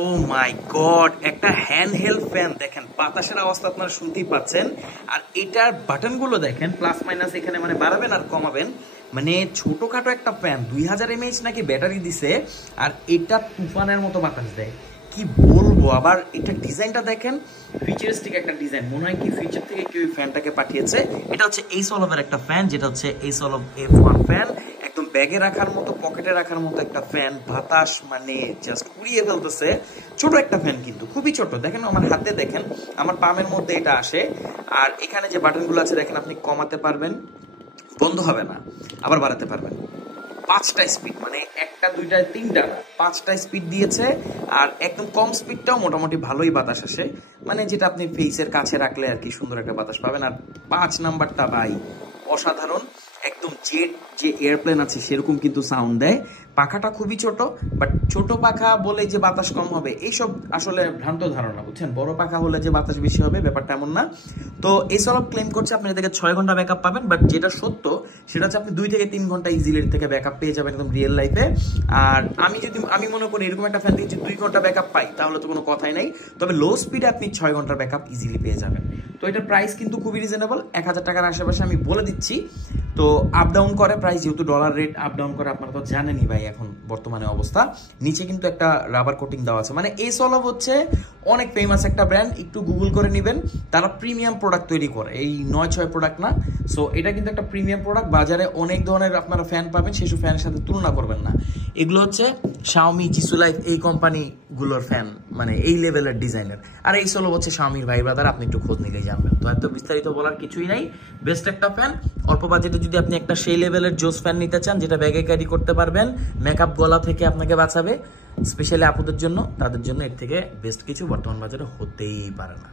ও মাই god, একটা hand held fan দেখেন, বাতাসের আওয়াজটা আপনারা শুনতেই পাচ্ছেন। আর এটার বাটনগুলো দেখেন, প্লাস মাইনাস এখানে মানে বাড়াবেন আর কমাবেন। মানে ছোটখাটো একটা ফ্যান, 2000 mAh নাকি ব্যাটারি দিছে, আর এটা তুফানের মতো বাতাস দেয়, কি বলবো। আবার এটা ডিজাইনটা দেখেন, ফিচারিস্টিক একটা ডিজাইন, মনে হয় কি ফিচার থেকে কেউ ফ্যানটাকে পাঠিয়েছে। এটা হচ্ছে এইসলভের একটা ফ্যান, যেটা হচ্ছে এইসলভ F1 ফ্যান, একদম ব্যাগে রাখার মতো, পকেটে রাখার মতো একটা ফ্যান, বাতাস মানে জাস্ট উড়িয়ে ফেলতেছে। ছোট একটা ফ্যান, কিন্তু খুবই ছোট। দেখেন আমার হাতে, দেখেন আমার পামের মধ্যে এটা আসে। আর এখানে যে বাটনগুলো আছে দেখেন, আপনি কমাতে পারবেন, বন্ধ হবে না, আবার বাড়াতে পারবেন। 5টা স্পিড, মানে 1টা 2টা 3টা 5টা স্পিড দিয়েছে। আর একদম কম স্পিডটাও মোটামুটি ভালোই বাতাস আসে, মানে যেটা আপনি ফেসের কাছে রাখলে আর কি সুন্দর একটা বাতাস পাবেন। আর 5 নাম্বারটা ভাই অসাধারণ, একদম জেট যে এয়ারপ্লেন আছে সেরকম কিন্তু সাউন্ড দেয়। পাখাটা খুবই ছোট, বাট ছোট পাখা বলে যে বাতাস কম হবে এইসব আসলে ভ্রান্ত ধারণা, বুঝছেন। বড় পাখা হলে যে বাতাস বেশি হবে ব্যাপারটা এমন না। তো এইসব ক্লেম করছে আপনি এদিকে 6 ঘন্টা ব্যাকআপ পাবেন, বাট যেটা সত্য সেটা হচ্ছে আপনি 2 থেকে 3 ঘন্টা ইজিলি থেকে ব্যাকআপ পেয়ে যাবেন একদম রিয়েল লাইফে। আর আমি মনে করি এরকম একটা ফ্যান দিয়ে 2 ঘন্টা ব্যাকআপ পাই তাহলে তো কোনো কথাই নাই। তবে লো স্পিডে আপনি 6 ঘন্টার ব্যাকআপ ইজিলি পেয়ে যাবেন। তো এটার প্রাইস কিন্তু খুবই রিজনেবল, 1000 টাকার আশেপাশে আমি বলে দিচ্ছি। তো আপ ডাউন করে প্রাইস, যেহেতু ডলার রেট আপ ডাউন করে, আপনারা তো জানেনই ভাই এখন বর্তমানে অবস্থা। নিচে কিন্তু একটা রাবার কোটিং দেওয়া আছে। মানে এইসলভ হচ্ছে অনেক ফেমাস একটা ব্র্যান্ড, একটু গুগল করে নেবেন। তারা প্রিমিয়াম প্রোডাক্ট তৈরি করে, এই 9-6 প্রোডাক্ট না। সো এটা কিন্তু একটা প্রিমিয়াম প্রোডাক্ট, বাজারে অনেক ধরনের আপনারা ফ্যান পাবেন, সেসব ফ্যানের সাথে তুলনা করবেন না। এগুলো হচ্ছে শাওমি, জিসুলাইফ এই কোম্পানিগুলোর ফ্যান, মানে এই লেভেলের ডিজাইনের। আর এইসলভ হচ্ছে শাওমির ভাই ব্রাদার, আপনি একটু খোঁজ নিলেই জানবেন। তো এত বিস্তারিত বলার কিছুই নাই, বেস্ট একটা ফ্যান। অল্প বাজেটে যদি আপনি একটা সেই লেভেলের জোস ফ্যান নিতে চান যেটা ব্যাগে ক্যারি করতে পারবেন, মেকআপ গলা থেকে আপনাকে বাঁচাবে, স্পেশালি আপুদের জন্য, তাদের জন্য এর থেকে বেস্ট কিছু বর্তমান বাজারে হতেই পারে না।